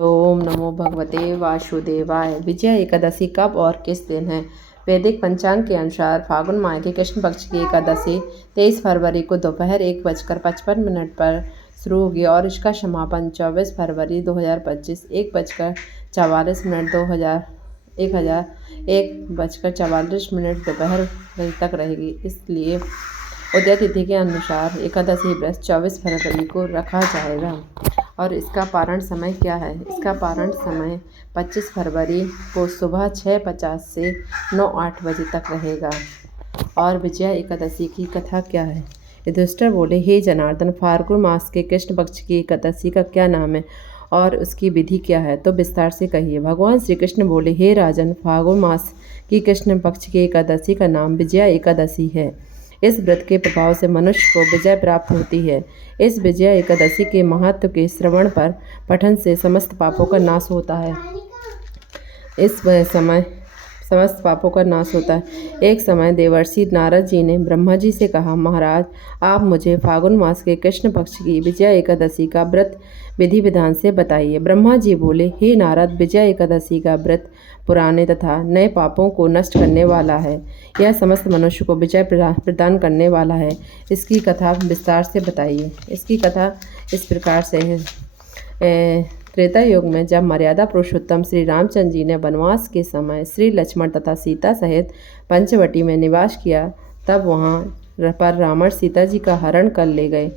ओम नमो भगवते वासुदेवाय। विजया एकादशी कब और किस दिन है? वैदिक पंचांग के अनुसार फागुन माह की कृष्ण पक्ष की एकादशी 23 फरवरी को दोपहर 1:55 पर शुरू होगी और इसका समापन 24 फरवरी 2025 1:44 1:44 दोपहर बजे तक रहेगी। इसलिए उदय तिथि के अनुसार एकादशी व्रत 24 फरवरी को रखा जाएगा। और इसका पारण समय क्या है? इसका पारण समय 25 फरवरी को सुबह 6:50 से 9:08 बजे तक रहेगा। और विजया एकादशी की कथा क्या है? युधिष्ठिर बोले, हे जनार्दन, फाल्गुन मास के कृष्ण पक्ष की एकादशी का क्या नाम है और उसकी विधि क्या है, तो विस्तार से कहिए। भगवान श्री कृष्ण बोले, हे राजन, फाल्गुन मास की कृष्ण पक्ष की एकादशी का नाम विजया एकादशी है। इस व्रत के प्रभाव से मनुष्य को विजय प्राप्त होती है। इस विजया एकादशी के महत्व के श्रवण पर पठन से समस्त पापों का नाश होता है। समस्त पापों का नाश होता है। एक समय देवर्षि नारद जी ने ब्रह्मा जी से कहा, महाराज, आप मुझे फाल्गुन मास के कृष्ण पक्ष की विजया एकादशी का व्रत विधि विधान से बताइए। ब्रह्मा जी बोले, हे नारद, विजया एकादशी का व्रत पुराने तथा नए पापों को नष्ट करने वाला है। यह समस्त मनुष्य को विजय प्रदान करने वाला है। इसकी कथा विस्तार से बताइए। इसकी कथा इस प्रकार से है। त्रेता युग में जब मर्यादा पुरुषोत्तम श्री रामचंद्र जी ने वनवास के समय श्री लक्ष्मण तथा सीता सहित पंचवटी में निवास किया, तब वहाँ पर रावण सीता जी का हरण कर ले गए।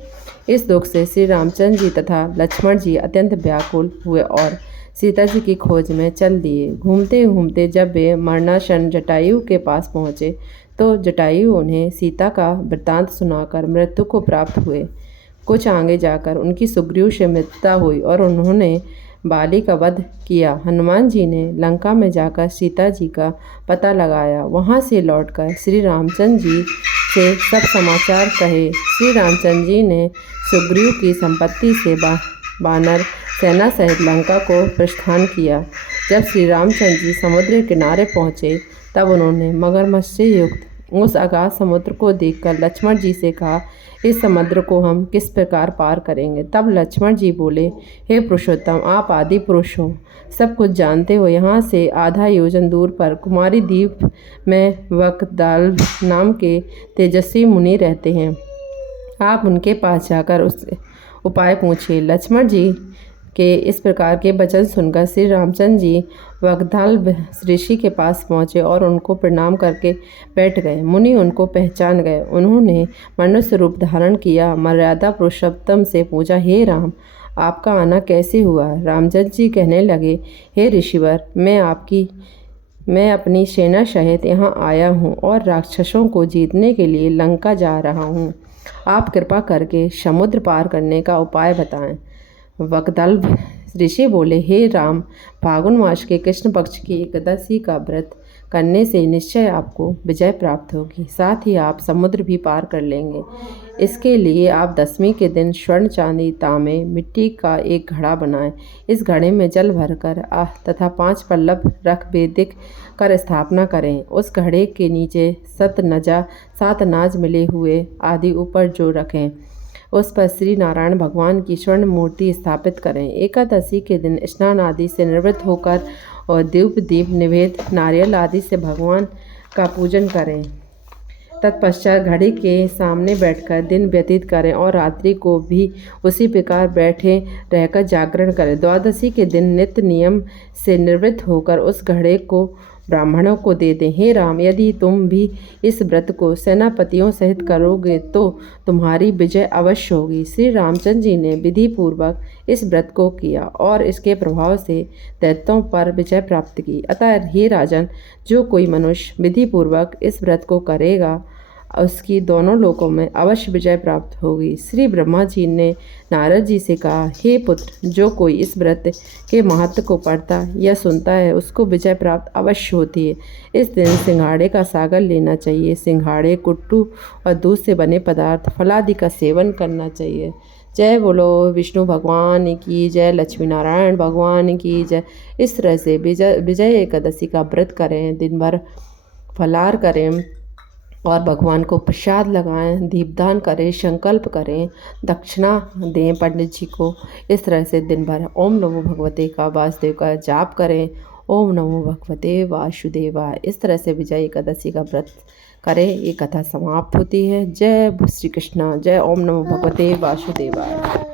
इस दुख से श्री रामचंद्र जी तथा लक्ष्मण जी अत्यंत व्याकुल हुए और सीता जी की खोज में चल दिए। घूमते घूमते जब वे मरणासन जटायु के पास पहुँचे, तो जटायु उन्हें सीता का वृत्तांत सुनाकर मृत्यु को प्राप्त हुए। कुछ आगे जाकर उनकी सुग्रीव से मित्रता हुई और उन्होंने बाली का वध किया। हनुमान जी ने लंका में जाकर सीता जी का पता लगाया। वहाँ से लौटकर श्री रामचंद्र जी से सब समाचार कहे। श्री रामचंद्र जी ने सुग्रीव की संपत्ति से वानर सेना सहित लंका को प्रस्थान किया। जब श्री रामचंद्र जी समुद्र किनारे पहुँचे, तब उन्होंने मगरमच्छ से युक्त उस अगाध समुद्र को देखकर लक्ष्मण जी से कहा, इस समुद्र को हम किस प्रकार पार करेंगे? तब लक्ष्मण जी बोले, हे पुरुषोत्तम, आप आदि पुरुष हो, सब कुछ जानते हो। यहाँ से आधा योजन दूर पर कुमारी द्वीप में वकदाल नाम के तेजस्वी मुनि रहते हैं। आप उनके पास जाकर उस उपाय पूछिए। लक्ष्मण जी के इस प्रकार के वचन सुनकर श्री रामचंद्र जी वकदाल ऋषि के पास पहुँचे और उनको प्रणाम करके बैठ गए। मुनि उनको पहचान गए। उन्होंने मनुष्य रूप धारण किया। मर्यादा पुरुषोत्तम से पूछा, हे राम, आपका आना कैसे हुआ? रामचंद्र जी कहने लगे, हे ऋषिवर, मैं अपनी सेना सहित यहाँ आया हूँ और राक्षसों को जीतने के लिए लंका जा रहा हूँ। आप कृपा करके समुद्र पार करने का उपाय बताएं। वकदल ऋषि बोले, हे राम, फाल्गुन मास के कृष्ण पक्ष की एकादशी का व्रत करने से निश्चय आपको विजय प्राप्त होगी, साथ ही आप समुद्र भी पार कर लेंगे। इसके लिए आप दशमी के दिन स्वर्ण, चांदी, तांबे, मिट्टी का एक घड़ा बनाएं। इस घड़े में जल भरकर तथा 5 पल्लव रख वेदिक कर स्थापना करें। उस घड़े के नीचे 7 नाज मिले हुए आदि ऊपर जो रखें, उस पर श्री नारायण भगवान की स्वर्ण मूर्ति स्थापित करें। एकादशी के दिन स्नान आदि से निवृत्त होकर और दीप निवेद नारियल आदि से भगवान का पूजन करें। तत्पश्चात घड़ी के सामने बैठकर दिन व्यतीत करें और रात्रि को भी उसी प्रकार बैठे रहकर जागरण करें। द्वादशी के दिन नित्य नियम से निवृत्त होकर उस घड़े को ब्राह्मणों को दे दें। हे राम, यदि तुम भी इस व्रत को सेनापतियों सहित करोगे तो तुम्हारी विजय अवश्य होगी। श्री रामचंद्र जी ने विधि पूर्वक इस व्रत को किया और इसके प्रभाव से दैत्यों पर विजय प्राप्त की। अतः हे राजन, जो कोई मनुष्य विधि पूर्वक इस व्रत को करेगा, उसकी दोनों लोकों में अवश्य विजय प्राप्त होगी। श्री ब्रह्मा जी ने नारद जी से कहा, हे पुत्र, जो कोई इस व्रत के महत्व को पढ़ता या सुनता है, उसको विजय प्राप्त अवश्य होती है। इस दिन सिंघाड़े का सागर लेना चाहिए। सिंघाड़े, कुट्टू और दूध से बने पदार्थ, फल आदि का सेवन करना चाहिए। जय बोलो विष्णु भगवान की जय, लक्ष्मी नारायण भगवान की जय। इस तरह से विजय एकादशी का व्रत करें, दिन भर फलाहार करें और भगवान को प्रसाद लगाएं, दीपदान करें, संकल्प करें, दक्षिणा दें पंडित जी को। इस तरह से दिन भर ओम नमो भगवते का वासुदेव का जाप करें। ओम नमो भगवते वासुदेवाय। इस तरह से विजय एकादशी का व्रत करें। ये कथा समाप्त होती है। जय श्री कृष्ण। जय ओम नमो भगवते वासुदेवाय।